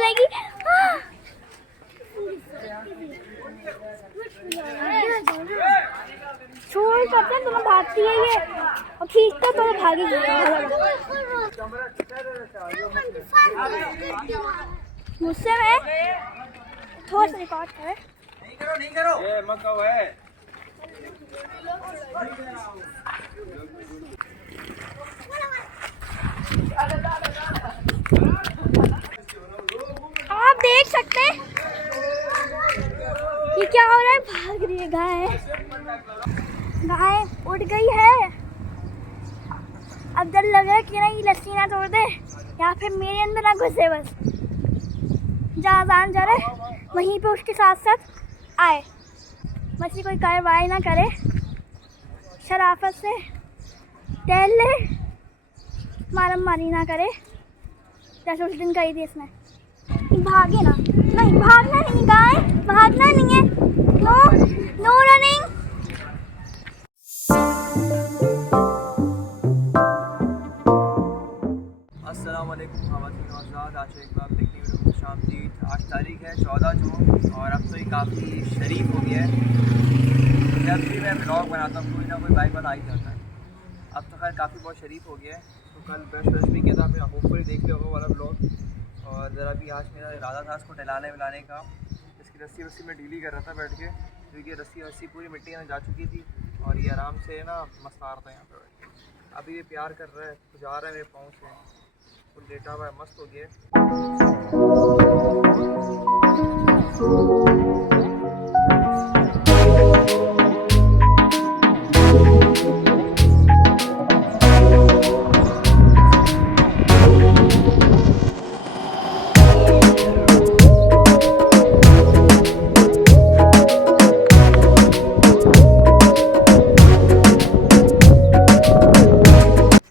बोलेगी छोड़ करते हैं तुम्हें भागती है ये और खींचते तो भागेगी। मुझसे मैं थोड़ा सा रिकॉर्ड करे नहीं करो ये मत कहो है। आप देख सकते हैं ये क्या हो रहा है, भाग रही है गाय। गाय उठ गई है। अब डर लग रहा है कि ना ये लस्सी ना तोड़ दे या फिर मेरे अंदर ना घुसे। बस जहाँ जान जा रहे वहीं पे उसके साथ साथ आए। बस ये कोई कार्रवाई ना करे, शराफत से टहल ले, मारम मारी ना करे जैसे उस दिन कही थी इसने। भागे ना, नहीं भागना नहीं गाय, भागना नहीं है। No no running. अस्सलाम वालेकुम ख़वातीन और हज़रात, आज एक बार देखने वीडियो में खुशामदीद। आज तारीख है 14 जून और अब तो ये काफ़ी शरीफ हो गया है। जब भी मैं ब्लॉग बनाता हूँ कोई ना कोई बाइक वाला आ ही जाता है। अब तो खैर काफ़ी बहुत शरीफ हो गया है। तो कल ब्रश व्रश भी किया था, आपने होपफुली देख लिया होगा वाला ब्लॉग। और ज़रा भी आज मेरा इरादा था इसको टहलाने विलाने का। इसकी रस्सी वस्सी में ढीली कर रहा था बैठ के, क्योंकि रस्सी वस्सी पूरी मिट्टी में जा चुकी थी और ये आराम से ना मस्त आ रहा था यहाँ पर बैठ के। अभी ये प्यार कर रहा है, कुछ आ रहा है मेरे पाँव से, फुल लेटा हुआ है, मस्त हो गया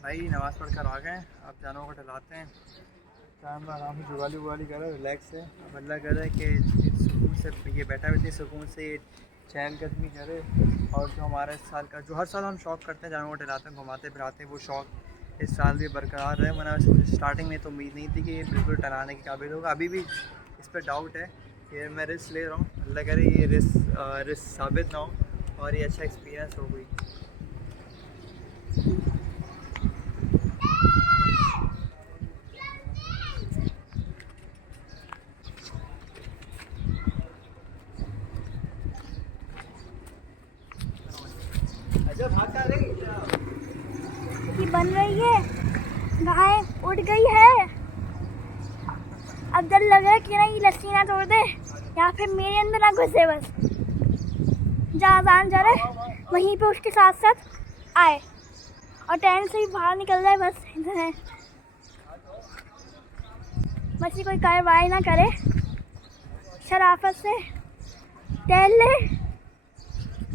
भाई। नमाज़ पढ़ कर आ गए, अब जानवरों को टहलाते हैं। शाम में आराम से जुगाली उगाली कर रहे रिलैक्स से। अब अल्लाह कर रहा है कि सुकून से ये बैठा बैठे सुकून से चहलकदमी करे। और जो हमारा इस साल का जो हर साल हम शौक़ करते हैं जानवरों को टहलाते हैं घुमाते फिराते हैं, वो शौक़ इस साल भी बरकरार रहे। वरना स्टार्टिंग में तो उम्मीद नहीं थी कि ये बिल्कुल टहलाने के काबिल होगा। अभी भी इस पर डाउट है कि मैं रिस्क ले रहा हूँ। अल्लाह करे ये रिस्क साबित ना हो और ये अच्छा एक्सपीरियंस हो गई। ये बन रही है, गाय उठ गई है। अब डर लग रहा है कि ना ये लस्सी ना तोड़ दे या फिर मेरे अंदर ना घुसे। बस जहाँ जान जा रहे वहीं पे उसके साथ साथ आए और टेंट से ही बाहर निकल जाए। बस इधर है, बस ये कोई कार्रवाई ना करे, शराफत से टहल ले,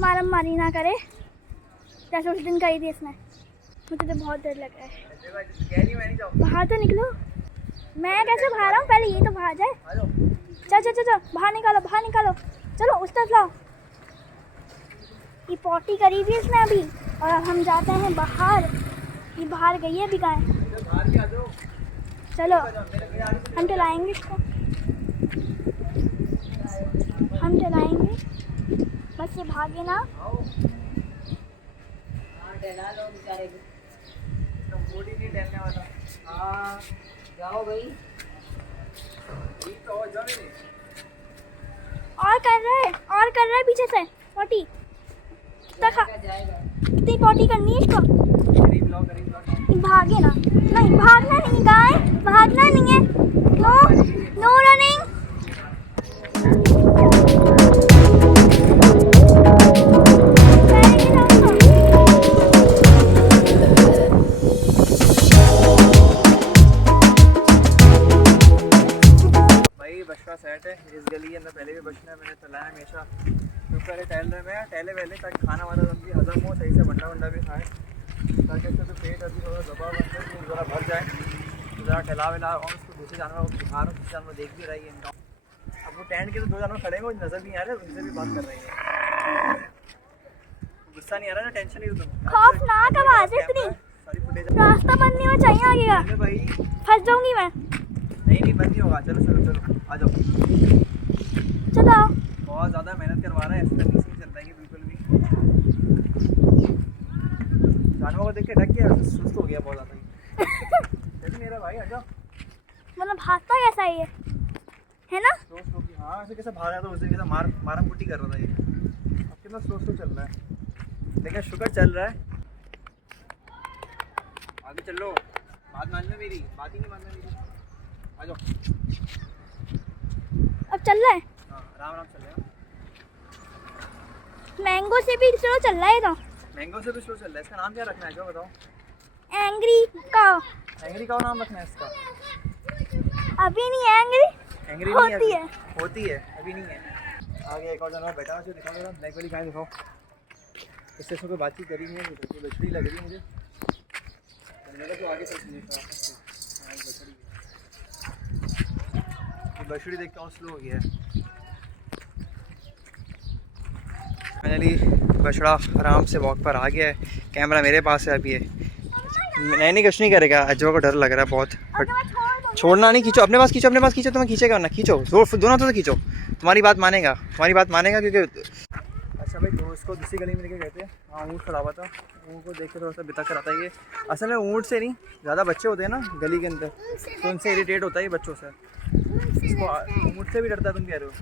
मारम मारी ना करे जैसे उस दिन कही थी इसने। मुझे तो बहुत डर लग रहा है। बाहर तो निकलो। मैं कैसे बाहर आऊँ, पहले ये तो बाहर जाए। चल चल चल चल बाहर निकालो, बाहर निकालो, चलो उस तरफ लाओ। ये पॉटी करी थी इसने अभी और अब हम जाते हैं बाहर। ये बाहर गई है अभी गाय। चलो हम टहलाएंगे इसको, हम टहलाएंगे। बस ये भागे ना। जाओ भाई। और कर रहे पीछे से पॉटी। कितनी पॉटी करनी है इसको। भागे ना, नहीं भागना नहीं गाय, भागना नहीं है। No no running. Bushra set है इस गली के अंदर, पहले भी बचना है। मैंने चलाया हमेशा तो पहले टहल रहे मैं टहले वहले ताकि खाना वाना भी हजम हो, सही से वंडा वंडा भी खाए, ताकि इससे तो पेट अभी थोड़ा दबा ज़रा भर जाए। तो ज़रा टहला वहला और उसको दूसरे जानवर को दिखा रहा हूँ, जानवर देख भी रही है। अब वो टेंट के तो दो जानवर खड़े हैं, नज़र नहीं आ रहे, उनसे भी बात कर रही है। गुस्सा नहीं आ रहा ना, टेंशन नहीं तुम। खौफनाक आवाज़ है इतनी, रास्ता बंद नहीं होना चाहिए आगे का, भाई फंस जाऊंगी मैं। नहीं बंद नहीं होगा। चलो चलो चलो आ जाओ। चलो बहुत ज़्यादा मेहनत करवा रहा है, ऐसे तमीज़ नहीं चलता है कि बिल्कुल भी। जानवरों को देख के ढक गया, सुस्त हो गया बहुत ज़्यादा ही। मेरा भाई आ जाओ। मतलब भागता कैसा है ये, है ना? स्लो की, हाँ ऐसे कैसे भाग रहा था, उसे कैसे मारम पुट्टी कर रहा था ये। अब कितना स्लो चल रहा है, लेकिन शुक्र चल रहा है। आगे चलो, बात मान लो मेरी, बात ही नहीं मानना मेरी। आ जाओ। अब चल रहा है, हाँ आराम आराम चल रहा है। मैंगो से भी स्लो चल रहा है तो। मैंगो से भी स्लो चल रहा है। इसका नाम क्या रखना है जो बताओ? एंग्री काऊ। एंग्री काऊ नाम रखना है इसका? अभी नहीं है एंग्री, एंग्री होती है। होती है, अभी नहीं है। आगे एक और जानवर बैठा है, दिखाओ जरा, ब्लैक वाली गाय दिखाओ। इससे कोई बातचीत करी नहीं है, बछड़ी लग रही है मुझे। तो आगे बछड़ी देखता हूँ, स्लो हो गया है। फाइनली बछड़ा आराम से वॉक पर आ गया है। कैमरा मेरे पास है अभी है। नहीं कुछ नहीं करेगा, अज्जो को डर लग रहा है बहुत, बट छोड़ना नहीं। खींचो अपने पास, खींचो अपने पास, खींचो तुम्हें खींचेगा ना, खींचो जोर दोनों तो खींचो, तुम्हारी बात मानेगा क्योंकि। अच्छा भाई, तो इसको दूसरी गली में लेके गए थे, हाँ ऊँट खड़ा हुआ था, ऊँट को देख के थोड़ा सा बिता कर आता है ये। असल में ऊँट से नहीं, ज़्यादा बच्चे होते हैं ना गली के अंदर, तो उनसे इरिटेट होता है ये बच्चों से। इसको ऊँट से भी डरता है, तुम कह रहे हो?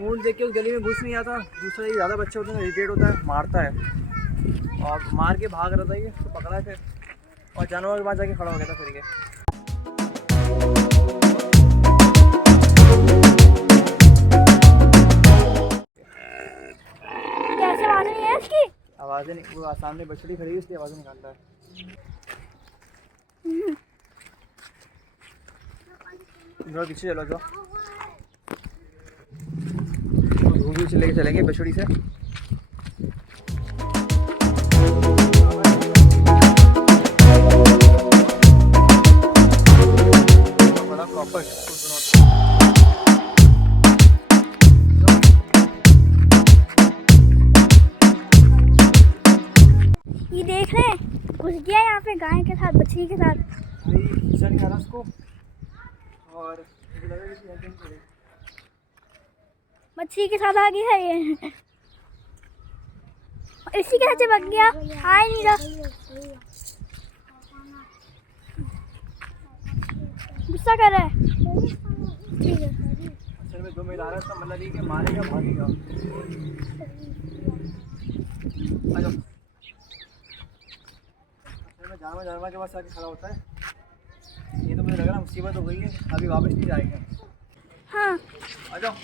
ऊँट देख के उस गली में घुस नहीं आता। दूसरा ये ज़्यादा बच्चे होते हैं, इरिटेट होता है, मारता है, और मार के भाग रहा था ये, तो पकड़ा है फिर, और जानवर के पास जाके खड़ा हो गया था फिर ये। कैसे आवाज़ नहीं है इसकी? आवाज़ें नहीं, वो सामने बछड़ी खड़ी है इसलिए आवाज़ें निकालता है। थोड़ा पीछे चलो जाओ, धूल से लेके चलेंगे बछड़ी से। बड़ा प्रॉपर ये देख रहे हैं, घुस गया यहाँ पे गाय के साथ, बछड़ी के साथ। खींचा नहीं आ रहा उसको, और मुझे लगा कि ऐसे ही चलेगा। मच्छी के साथ आ गया है ये, इसी के साथ भाग गया, आ ही नहीं रहा, गुस्सा कर रहा है। ठीक है, असल में 2 मिल आ रहा है, इसका मतलब ये कि मारेगा भागेगा। आ जाओ। असल में जानवर के पास आके खड़ा होता है, ये तो मुझे लग रहा मुसीबत हो गई है, अभी वापस नहीं जाएगा। हाँ आ जाओ।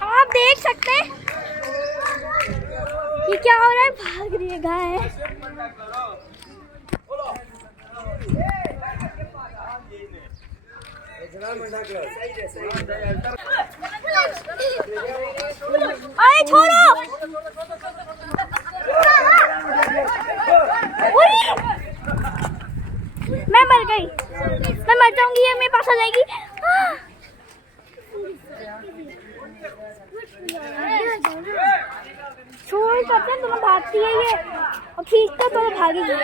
आप देख सकते हैं ये क्या हो रहा है, भाग रही है गाय। अरे छोड़ो, मैं मर गई, मैं मर जाऊंगी, ये मेरे पास आ जाएगी। छोड़ करते हैं, तुम्हें भागती है ये, और खींचता तो भागेगी।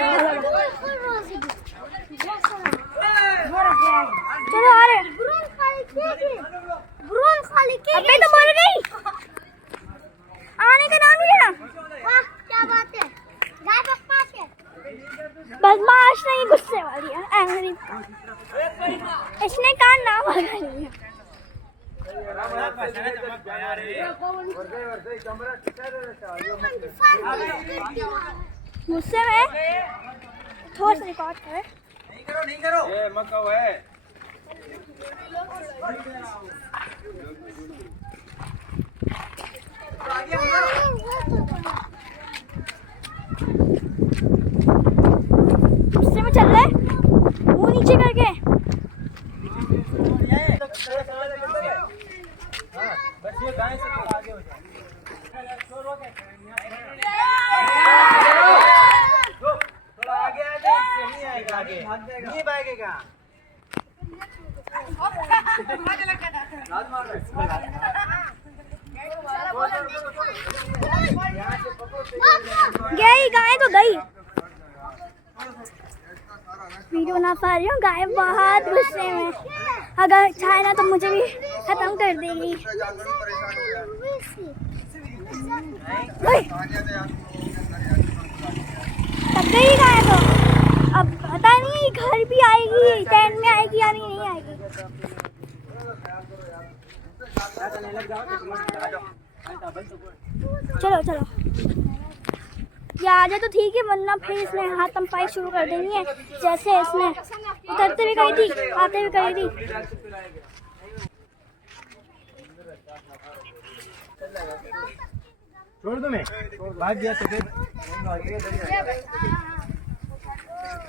चलो आ रहे, अबे तो मर गई, आने का नाम नहीं लेना। क्या बात है, बदमाश नहीं, गुस्से वाली है, एंग्री। इसने कहा ना भगा लिया। गुस्से में थोड़ा सा रिकॉर्ड करे। नहीं करो ये मत कहो है। गुस्से में चल रहे, मुंह नीचे करके। बस ये गाय से थोड़ा आगे हो जाए। थोड़ा आगे आ जाए, नहीं आएगा। आगे नहीं भागेगा। गई गाय तो गई। वीडियो बना पा रही हूँ, गाय बहुत गुस्से में, अगर चाहे ना तो मुझे भी खत्म कर देगी। तब गई गाय तो, अब पता नहीं घर भी आएगी, टेंट में आएगी या नहीं आएगी। चलो चलो, ये आ जाए तो ठीक है, वरना फिर इसने हाथम पाई शुरू कर देनी है, जैसे इसने उतरते हुए कही थी, आते हुए कही थी। छोड़ दो, मैं भाग गया तो फिर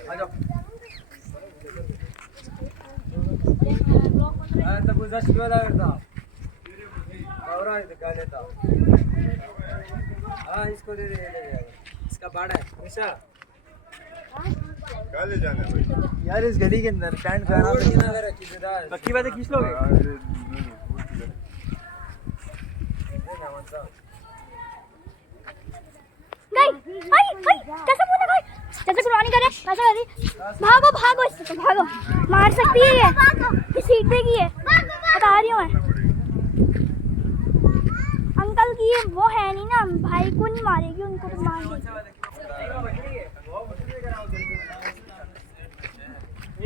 आ जाओ। तब गुजर क्यों लगता और दिखा लेता। हाँ इसको दे दे, इसका बाड़ा है निशा। कहाँ ले जाना है भाई? यार इस गली के अंदर टेंट करना पक्की बातें खींच लोगे। कैसे मुझे भाई, जैसे कुर्बानी करे वैसे कर रही। भागो भागो, इससे तो भागो, मार सकती है ये सीट पे की है, बता रही हूँ मैं। अंकल की ये वो है नहीं ना, भाई को नहीं मारेगी, उनको तो मार देगी।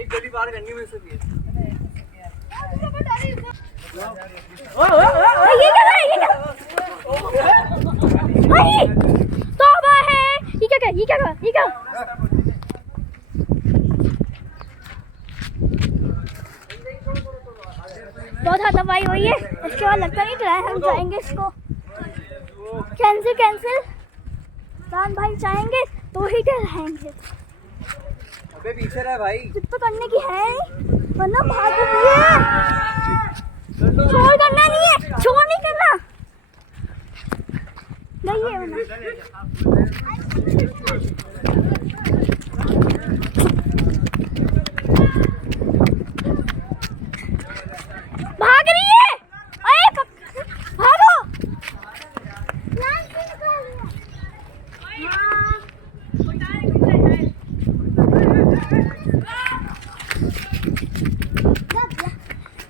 एक गली बाहर करनी में से भी है। ये क्या है, ये क्या भाई, तौबा है, ये क्या कर, ये क्या कर, ये क्या। बहुत हाथापाई हुई है, इसके बाद लगता नहीं ट्राई हम जाएंगे इसको कैंसिल कैंसिल। रान भाई चाहेंगे तो ही कराएंगे। अबे पीछे रहा भाई, जिद तो करने की है वरना भाग भी है। छोड़ करना नहीं है, छोड़ नहीं करना, नहीं है वरना। भाग रही है, अरे भागो।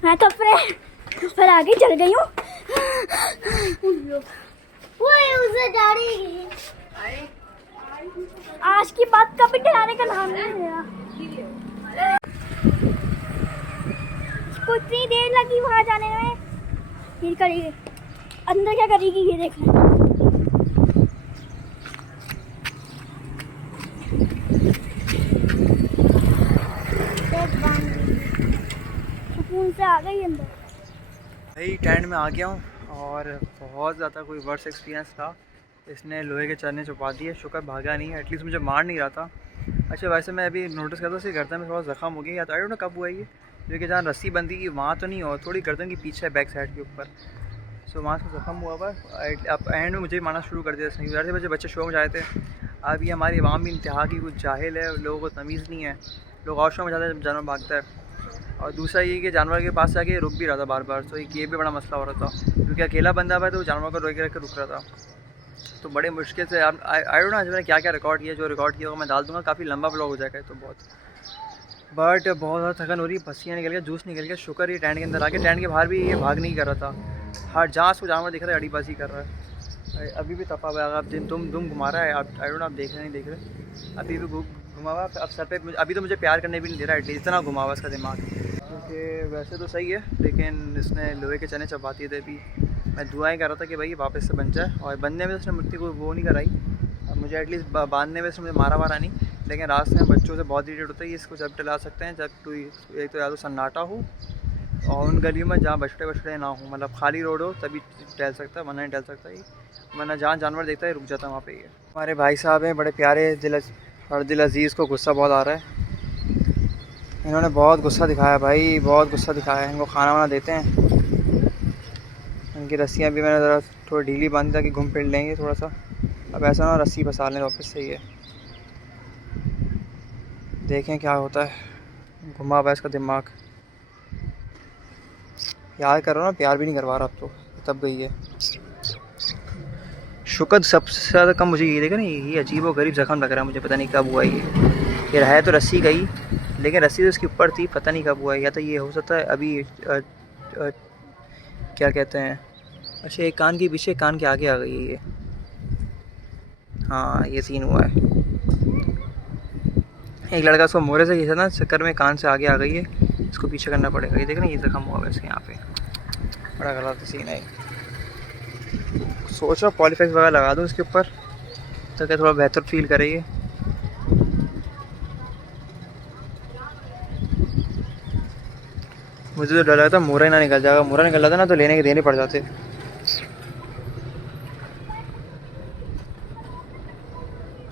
मैं तो फिर आगे चल गई हूँ। आज की बात कभी डराने का नाम नहीं लिया। इसको इतनी देर लगी वहां जाने में, ये करेगी अंदर क्या करेगी ये देखना। सुकून से आ गई अंदर। भाई टेंट में आ गया हूँ और बहुत ज़्यादा कोई वर्स्ट एक्सपीरियंस था। इसने लोहे के चरने छुपा दिए, शुक्र भागा नहीं, एटलीस्ट मुझे मार नहीं रहा था। अच्छा वैसे मैं अभी नोटिस करता उसी गर्दन में थोड़ा ज़ख्म हो गया, या तो आई डोंट नो कब हुआ ये, क्योंकि जहाँ रस्सी बंदी की वहाँ तो नहीं हो, थोड़ी गर्दन के पीछे बैक साइड के ऊपर, सो वहाँ से ज़ख्म हुआ हुआ। अब एंड में मुझे ही मारना शुरू कर दिया इसने, वैसे बच्चे बच्चे शो में जाए थे। अब ये हमारी आवाम भी इंतहा की कुछ जाहिल है, लोगों को तमीज़ नहीं है, लोग और शो में जाते हैं जब जानवर भागता है। और दूसरा ये कि जानवर के पास जाके रुक भी रहा था बार बार, तो ये भी बड़ा मसला हो रहा था, क्योंकि अकेला बंदा है तो वो जानवर को रोक के रख के रुक रहा था। तो बड़े मुश्किल से आई डोंट नो आज मैंने क्या क्या रिकॉर्ड किया, जो रिकॉर्ड किया मैं डाल दूँगा, काफ़ी लंबा ब्लॉग हो जाएगा तो बहुत। बट बहुत ज़्यादा थकन हो रही है, पसीना निकल गया, जूस निकल गया। शुक्र ये टेंट के अंदर आके, टेंट के बाहर भी ये भाग नहीं कर रहा था, हर जहाँ से जानवर दिख रहा है अड़ीबाजी कर रहा है। अभी भी तपा हुआ है, अब तुम घुमा रहा है, आप आई डोंट नो आप देख रहे नहीं देख रहे, अभी भी घुमा हुआ। अब सर पे अभी तो मुझे प्यार करने भी नहीं दे रहा है, इतना घुमा हुआ इसका दिमाग। क्योंकि वैसे तो सही है, लेकिन इसने लोहे के चने चबाती थे। अभी मैं दुआएं कर रहा था कि भाई वापस से बन जाए, और बनने में उसने मुझे को वो नहीं कराई, और मुझे एटलीस्ट बांधने में उसने मुझे मारा नहीं। लेकिन रास्ते में बच्चों से बहुत इरिटेट होता है, इसको जब टला सकते हैं जब कोई एक तो या तो सन्नाटा हो और उन गलियों में जहाँ बछड़े ना हो, मतलब खाली रोड हो तभी टहल सकता है, वरना नहीं टहल सकता ये, वरना जहाँ जानवर देखता है रुक जाता है वहाँ पे। ये हमारे भाई साहब हैं बड़े प्यारे, दिल अजीज़ को गुस्सा बहुत आ रहा है, इन्होंने बहुत गुस्सा दिखाया भाई, बहुत गुस्सा दिखाया। इनको खाना वाना देते हैं, इनकी रस्सियाँ भी मैंने ज़रा थोड़ी ढीली बांधी ताकि घूम फिर लेंगे थोड़ा सा। अब ऐसा ना रस्सी फंसा लें वापस, सही है। देखें क्या होता है। घुमा हुआ है इसका दिमाग। प्यार करो ना, प्यार भी नहीं करवा रहा अब तो, तब गई है। शुक्र सबसे ज़्यादा कम मुझे ये देखा ना, ये अजीब और गरीब जख्म लग रहा है मुझे, पता नहीं कब हुआ ये है तो रस्सी गई, लेकिन रस्सी तो इसके ऊपर थी, पता नहीं कब हुआ है। या तो ये हो सकता है अभी क्या कहते हैं, अच्छा एक कान के पीछे कान के आगे आ गई है ये। हाँ ये सीन हुआ है। एक लड़का उसको मोरे से खींचा ना, चक्कर में कान से आगे आ गई है, इसको पीछे करना पड़ेगा। ये देखना ये जख्म हुआ वैसे यहाँ पे, बड़ा गलत सीन है। सोच रहा पॉलीफेक्स वगैरह लगा दूँ इसके ऊपर तो क्या थोड़ा बेहतर फील करेगी। मुझे तो डर लगा था मोरा ही ना निकल जाएगा, मोरा निकल जाता ना तो लेने के देने पड़ जाते।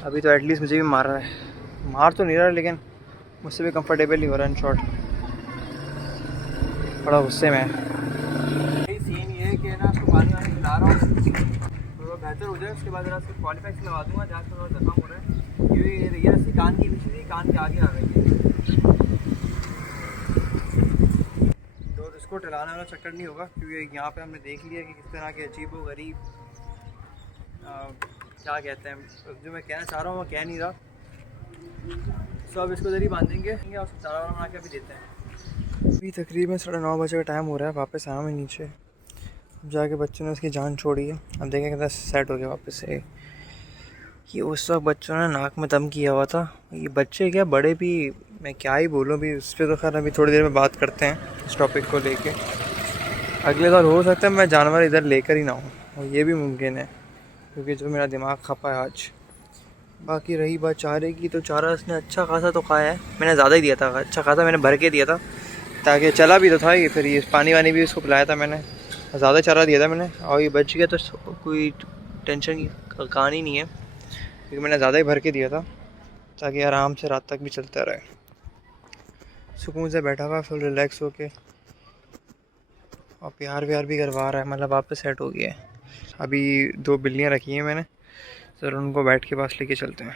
अभी तो एटलीस्ट मुझे भी मार रहा है, मार तो नहीं रहा लेकिन मुझसे भी कंफर्टेबल नहीं हो रहा इन शॉर्ट, बड़ा गुस्से में। सीन ये है कि ना उसको पानी वानी खिला रहा हूँ थोड़ा बेहतर हो जाए, उसके बाद जरा उसको क्वालिफाइक्स लगा दूँगा जहाँ से थोड़ा जख्म हो रहा है। क्योंकि ये रस्सी कान की पीछे थी, कान के आगे आ गई है, तो इसको टलाने वाला चक्कर नहीं होगा। क्योंकि यहाँ पे हमने देख लिया कि किस तरह के अजीब व गरीब क्या कहते हैं, जो मैं कहना चाह रहा हूँ वो कह नहीं रहा। तो अब इसको जरिए बांधेंगे और उसको चारा वारा बना के अभी देते हैं। अभी तकरीबन 9:30 बजे का टाइम हो रहा है, वापस आया मैं नीचे। अब जाके बच्चों ने उसकी जान छोड़ी है, अब देखें कितना सेट हो गया वापस से। कि उस वक्त बच्चों ने नाक में दम किया हुआ था, ये बच्चे क्या बड़े भी, मैं क्या ही बोलूँ अभी उस पर। तो खैर अभी थोड़ी देर में बात करते हैं इस टॉपिक को लेके। अगले साल हो सकता है मैं जानवर इधर लेकर ही ना हूँ, और ये भी मुमकिन है क्योंकि जो मेरा दिमाग खपा है आज। बाकी रही बात चारे की, तो चारा इसने अच्छा खासा तो खाया है, मैंने ज़्यादा ही दिया था, अच्छा खासा मैंने भर के दिया था ताकि चला भी तो था ये। फिर ये पानी वानी भी उसको पिलाया था मैंने, ज़्यादा चारा दिया था मैंने, और ये बच गया तो कोई टेंशन की कहानी नहीं है क्योंकि मैंने ज़्यादा ही भर के दिया था ताकि आराम से रात तक भी चलता रहे। सुकून से बैठा हुआ फुल रिलैक्स होके, और प्यार व्यार भी करवा रहा है, मतलब वापस सेट हो गया है। अभी 2 बिल्लियाँ रखी हैं मैंने, सर उनको बैठ के पास लेके चलते हैं।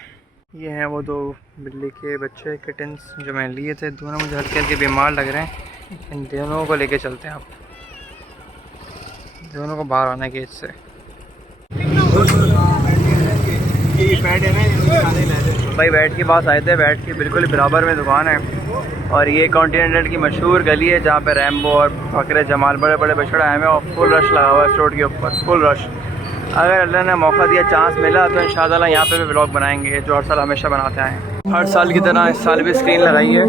ये हैं वो 2 बिल्ली के बच्चे किटन्स जो मैंने लिए थे, दोनों मुझे हल्के हल्के बीमार लग रहे हैं। इन दोनों को लेके चलते हैं, आप दोनों को बाहर आने के इससे। भाई बैट के पास आए थे, बैट के बिल्कुल बराबर में दुकान है, और ये कॉन्टिनेंटल की मशहूर गली है जहाँ पे रैम्बो और बकरे जमाल बड़े बड़े बछड़े आए हैं, और फुल रश लगा हुआ है रोड के ऊपर, फुल रश। अगर अल्लाह ने मौका दिया, चांस मिला तो इंशाअल्लाह यहाँ पे भी व्लॉग बनाएंगे जो हर साल हमेशा बनाते हैं। हर साल की तरह इस साल भी स्क्रीन लगाई है।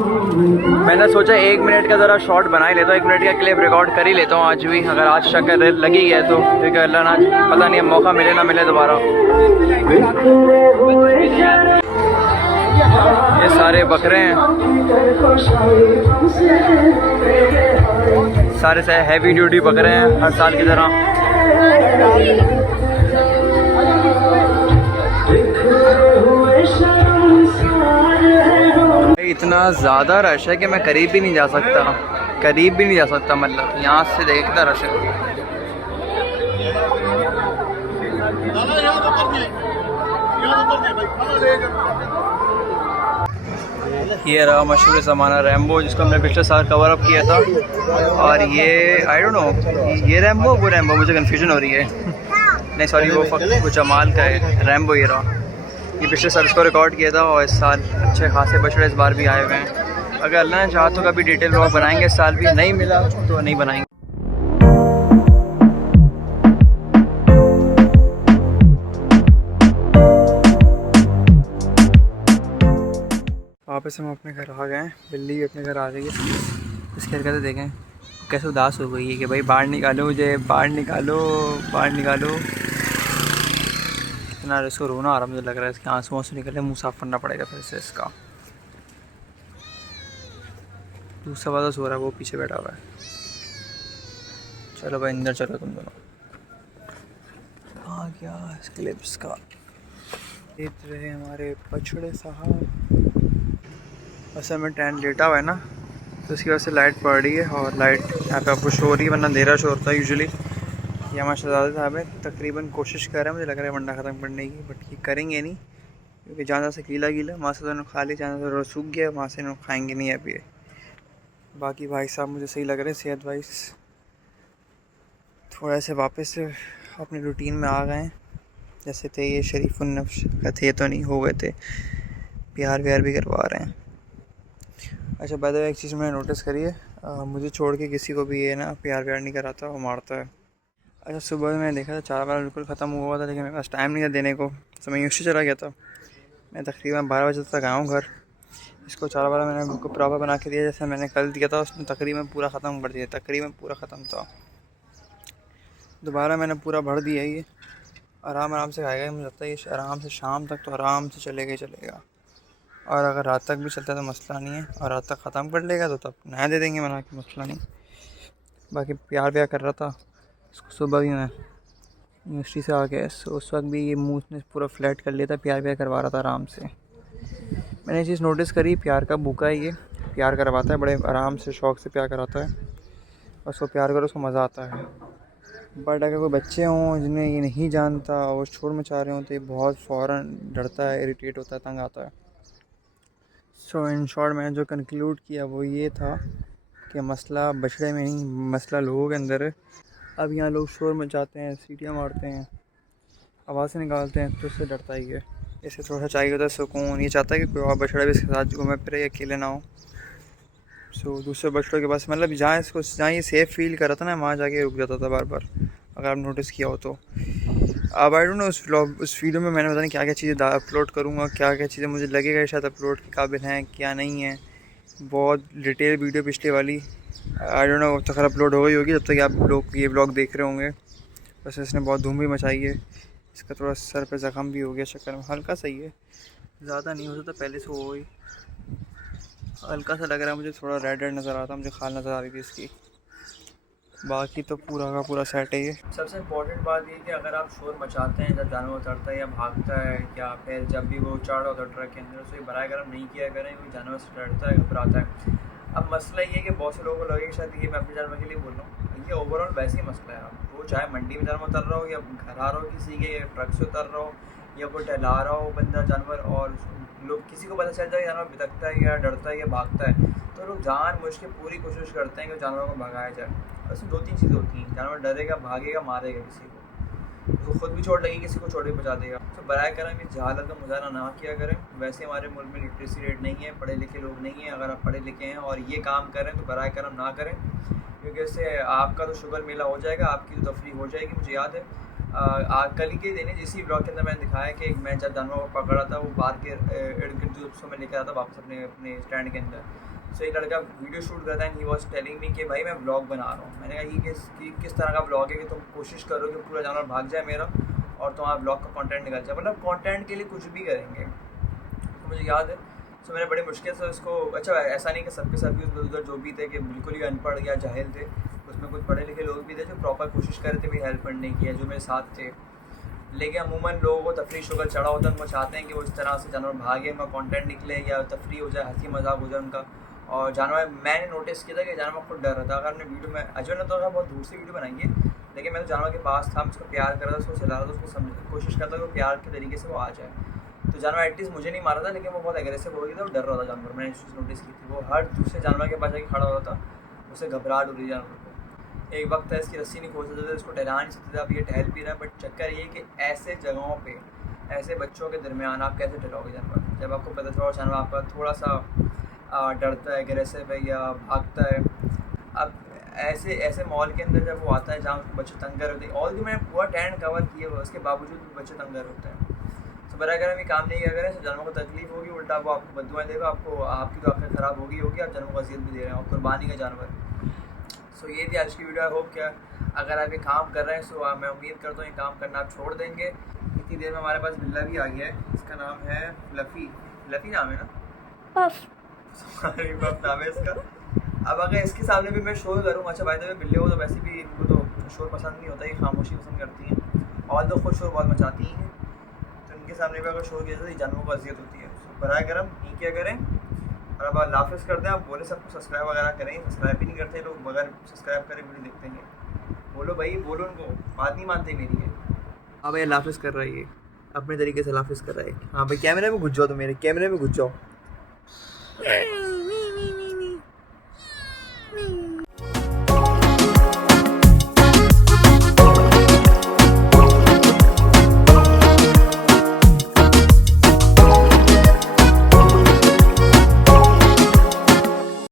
मैंने सोचा 1 मिनट का ज़रा शॉर्ट बना ही लेता हूँ, 1 मिनट का क्लिप रिकॉर्ड कर ही लेता हूँ आज भी, अगर आज शक्कर लगी है तो, क्योंकि अल्लाह ना पता नहीं है मौका मिले ना मिले दोबारा। ये सारे बकरे हैं, सारे से हैवी ड्यूटी बकरे हैं हर साल की तरह। इतना ज़्यादा रश है कि मैं करीब भी नहीं जा सकता, करीब भी नहीं जा सकता, मतलब यहाँ से देखता रश है। ये रहा मशहूर ज़माना रैम्बो जिसको हमने पिछले साल कवर अप किया था, और ये आई डोंट नो ये रैम्बो वो रैम्बो, मुझे कन्फ्यूजन हो रही है। नहीं सॉरी वो जमाल का है, रैम्बो ये रहा। ये पिछले साल इसको रिकॉर्ड किया था, और इस साल अच्छे खासे बछड़े इस बार भी आए हुए हैं। अगर अल्लाह ने चाहा तो कभी डिटेल व्लॉग बनाएंगे, इस साल भी नहीं मिला तो नहीं बनाएंगे। वापस हम अपने घर आ गए हैं, बिल्ली भी अपने घर आ गई है। इसकी हरकतें देखें कैसे उदास हो गई है कि भाई बाहर निकालो मुझे, बाहर निकालो, बाहर निकालो। इतना इसको रोना आ रहा, मुझे लग रहा है इसके आंसू आंसू निकले, मुंह साफ़ करना पड़ेगा फिर से इसका। दूसरा वाला सो रहा है, वो पीछे बैठा हुआ है। चलो भाई अंदर चलो तुम दोनों। आ गया क्लिप्स का देख रहे हमारे बछड़े साहब। वैसे में टैंड लेटा हुआ है ना, तो उसकी वजह से लाइट पड़ रही है, और लाइट यहाँ पे आपको शो हो रही है, वरना अंधेरा शो होता है यूजुअली। ये हमारे शहजादे साहब है, तकरीबन कोशिश कर रहे हैं, मुझे लग रहा है वंडा ख़त्म करने की, बट ये करेंगे नहीं क्योंकि ज़्यादा से गीला गीला वहाँ से दोनों खा ली, ज़्यादा से रोज सूख गया, वहाँ से इन्होंने खाएंगे नहीं अभी। बाकी भाई साहब मुझे सही लग रहे हैं सेहत वाइज, थोड़ा से वापस से अपने रूटीन में आ गए हैं जैसे थे। ये शरीफुन्नफ्स का थे तो नहीं, हो गए थे, प्यार व्यार भी करवा रहे हैं। अच्छा बाय द वे एक चीज़ मैंने नोटिस करी है, मुझे छोड़ के किसी को भी ये ना प्यार व्यार नहीं कराता, वो मारता है। अच्छा सुबह मैंने देखा था 4 बार बिल्कुल ख़त्म हुआ था, लेकिन मेरे पास टाइम नहीं था देने को, तो मैं यूँ से चला गया था। मैं तकरीबन 12 बजे तक आया हूँ घर। इसको 4 बार मैंने बिल्कुल प्रॉपर बना के दिया जैसे मैंने कल दिया था, उसने तकरीबन पूरा ख़त्म कर दिया, तकरीबन पूरा ख़त्म था। दोबारा मैंने पूरा भर दिया। ये आराम से खाएगा, मुझे लगता है ये आराम से शाम तक तो आराम से चलेगा ही चलेगा। और अगर रात तक भी चलता है तो मसला नहीं है, और रात तक ख़त्म कर लेगा तो तब नया दे देंगे, मना के मसला नहीं। बाकी प्यार व्यार कर रहा था इसको, सुबह भी मैं यूनिवर्सिटी से आ गया उस वक्त भी ये मुँह ने पूरा फ्लैट कर लिया था, प्यार व्यार करवा रहा था आराम से। मैंने ये चीज़ नोटिस करी, प्यार का भूखा है ये, प्यार करवाता है बड़े आराम से, शौक़ से प्यार कराता है, उसको प्यार करो उसको मज़ा आता है। बट अगर कोई बच्चे हों जिन्हें ये नहीं जानता और शोर मचा रहे हों तो ये बहुत फ़ौरन डरता है, इरिटेट होता है, तंग आता है। सो इन शॉर्ट मैंने जो कंक्लूड किया वो ये था कि मसला बछड़े में नहीं, मसला लोगों के अंदर है। अब यहाँ लोग शोर मचाते हैं, सीटियाँ मारते हैं, आवाज़ें निकालते हैं, तो उससे डरता ही है। इसे थोड़ा सा चाहिए होता है सुकून, ये चाहता है कि कोई और बछड़ा भी इसके साथ घूमे फिरे, अकेले ना हो। सो दूसरे बछड़ों के पास मतलब जहाँ ये सेफ़ फील कर रहा था ना, वहाँ जाके रुक जाता था बार बार, अगर आप नोटिस किया हो तो। अब आई डोंट नो उस वीडियो में मैंने पता नहीं क्या क्या चीज़ें अपलोड करूँगा, क्या क्या चीज़ें मुझे लगेगा शायद अपलोड के काबिल हैं, क्या नहीं है। बहुत डिटेल वीडियो पिछले वाली, आई डोंट नो अब तक अपलोड हो गई होगी जब तक आप लोग ये ब्लॉग देख रहे होंगे। बस इसने बहुत धूम भी मचाई है, इसका थोड़ा सर पे ज़ख़म भी हो गया शक्ल में, हल्का सही है, ज़्यादा नहीं हो सकता, पहले से हो गई। हल्का सा लग रहा है मुझे, थोड़ा रेड नज़र आता है मुझे, खाल नज़र आ रही थी इसकी। बाकी तो पूरा का पूरा सेट है ये। सबसे इम्पोर्टेंट बात ये कि अगर आप शोर मचाते हैं जब जानवर उतरता है या भागता है, या फिर जब भी वो चढ़ होता है ट्रक के अंदर, तो ये बराए गर्म नहीं किया करें, क्योंकि जानवर से डरता है, घबराता है। अब मसला ये है कि बहुत से लोगों को लगेगा शायद ये मैं अपने जानवर के लिए बोल रहा हूँ, ये ओवरऑल वैसे ही मसला है। वो चाहे मंडी में जानवर उतर रहा हो, या घर आ रहा हो किसी के, या ट्रक से उतर रहा हो, या कोई टहला रहा हो बंदा जानवर, और लोग किसी को पता चल जाए जानवर भिटकता है या डरता है या भागता है, तो लोग जानबूझ के पूरी कोशिश करते हैं कि जानवर को भगाया जाए। उसमें 2-3 चीज़ें होती हैं, जानवर डरेगा, भागेगा, मारेगा किसी को, तो खुद भी चोट लगेगी, किसी को चोट भी पहुँचा देगा। तो बराए करम इस जहालत का मुजाहरा ना किया करें। वैसे हमारे मुल्क में लिटरेसी रेट नहीं है, पढ़े लिखे लोग नहीं हैं। अगर आप पढ़े लिखे हैं और ये काम करें तो बराए करम ना करें, क्योंकि इससे आपका तो शुगर मेला हो जाएगा, आपकी तो तफरीह हो जाएगी। मुझे याद है कल के दिन इसी ब्लॉग के अंदर मैंने दिखाया कि मैं जब जानवर को पकड़ा था, वो बाहर के इर्द गिर्द जो उसको मैं लेकर आया था वापस अपने स्टैंड के अंदर। सो एक लड़का वीडियो शूट करता है, ही वॉज टेलिंग मी कि भाई मैं ब्लॉग बना रहा हूँ। मैंने कहा ये किस तरह का ब्लॉग है कि तुम कोशिश करो कि पूरा जानवर भाग जाए मेरा और तुम्हारा ब्लॉग का कंटेंट निकल जाए, मतलब कंटेंट के लिए कुछ भी करेंगे। तो मुझे याद है, सो मैंने बड़ी मुश्किल से उसको, अच्छा ऐसा नहीं कि सबके सब भी उधर जो भी थे कि बिल्कुल ही अनपढ़ या जाहिल थे, उसमें कुछ पढ़े लिखे लोग भी थे जो प्रॉपर कोशिश कर रहे थे मेरी हेल्प करने की, जो मेरे साथ थे। लेकिन अमूमन लोगों को तफरी शुगर चढ़ा होता है, उनको चाहते हैं कि वो इस तरह से जानवर भागे, उनका कंटेंट निकले या तफरी हो जाए, हंसी मजाक हो जाए उनका। और जानवर मैंने नोटिस किया था कि जानवर खुद डर रहा था। अगर हमने वीडियो में अजय ने तो बहुत दूर से वीडियो बनाई है, लेकिन मैं तो जानवर के पास था, उसको प्यार कर रहा था, उसको चला रहा था, उसको कोशिश करता था कि प्यार के तरीके से वो आ जाए। तो जानवर एटलीस्ट मुझे नहीं मारा था, लेकिन वो बहुत एग्रेसिव हो गया था, वो डर रहा था जानवर। मैंने चीज़ नोटिस की थी, वो हर दूसरे जानवर के पास जाके खड़ा हो रहा था, उसे घबराहट हो रही जानवर को। एक वक्त है इसकी रस्सी नहीं खोल सकते थे, उसको टहला नहीं सकते थे, अब ये टहल भी रहा है। बट चक्कर ये कि ऐसे जगहों पे ऐसे बच्चों के दरमियान आप कैसे टहलाओगे जानवर, जब आपको पता चला जानवर आपका थोड़ा सा डरता है, एग्रेसिव है या भागता है। अब ऐसे मॉल के अंदर जब वो आता है जहाँ उसको बच्चे तंग कर होते हैं, ऑल दी मैंने पूरा टेंट कवर किए हुआ, उसके बावजूद भी बच्चे तंग कर होते हैं। तो बरा अगर हम ये काम नहीं किया करें तो जानवर को तकलीफ होगी, उल्टा वो आपको बददुआएं देगा, आपकी तो आँखें ख़राब होगी आप जानवर को अज़ियत भी दे रहे हैं, और कुर्बानी का जानवर। सो ये थी आज की वीडियो। आई होप क्या अगर आप ये काम कर रहे हैं, सो मैं उम्मीद करता हूँ ये काम करना आप छोड़ देंगे। इतनी देर में हमारे पास बिल्ला भी आ गया है, इसका नाम है फ्लफ़ी नाम है ना, पफ पफ नाम है इसका। अब अगर इसके सामने भी मैं शोर करूँ, अच्छा भाई तो बिल्ले हो तो वैसे भी इनको तो शोर पसंद नहीं होता, ये खामोशी पसंद करती हैं, और तो खुद शोर बहुत मचाती हैं, तो इनके सामने भी अगर शोर किया जाए तो जानवरों को अजियत होती है। सो बराए करम नहीं किया करें। और अब अल्लाह हाफ़िज़ कर दें। आप बोले सबको सब्सक्राइब वगैरह करें, सब्सक्राइब भी नहीं करते लोग, बगैर सब्सक्राइब करें वीडियो देखते हैं। बोलो भाई, बोलो, उनको बात नहीं मानते मेरी है। अब अल्लाह हाफ़िज़ कर रही है। अपने तरीके से लाफिज कर रहा है। हाँ भाई कैमरे में घुस जाओ, तो मेरे कैमरे में घुस जाओ।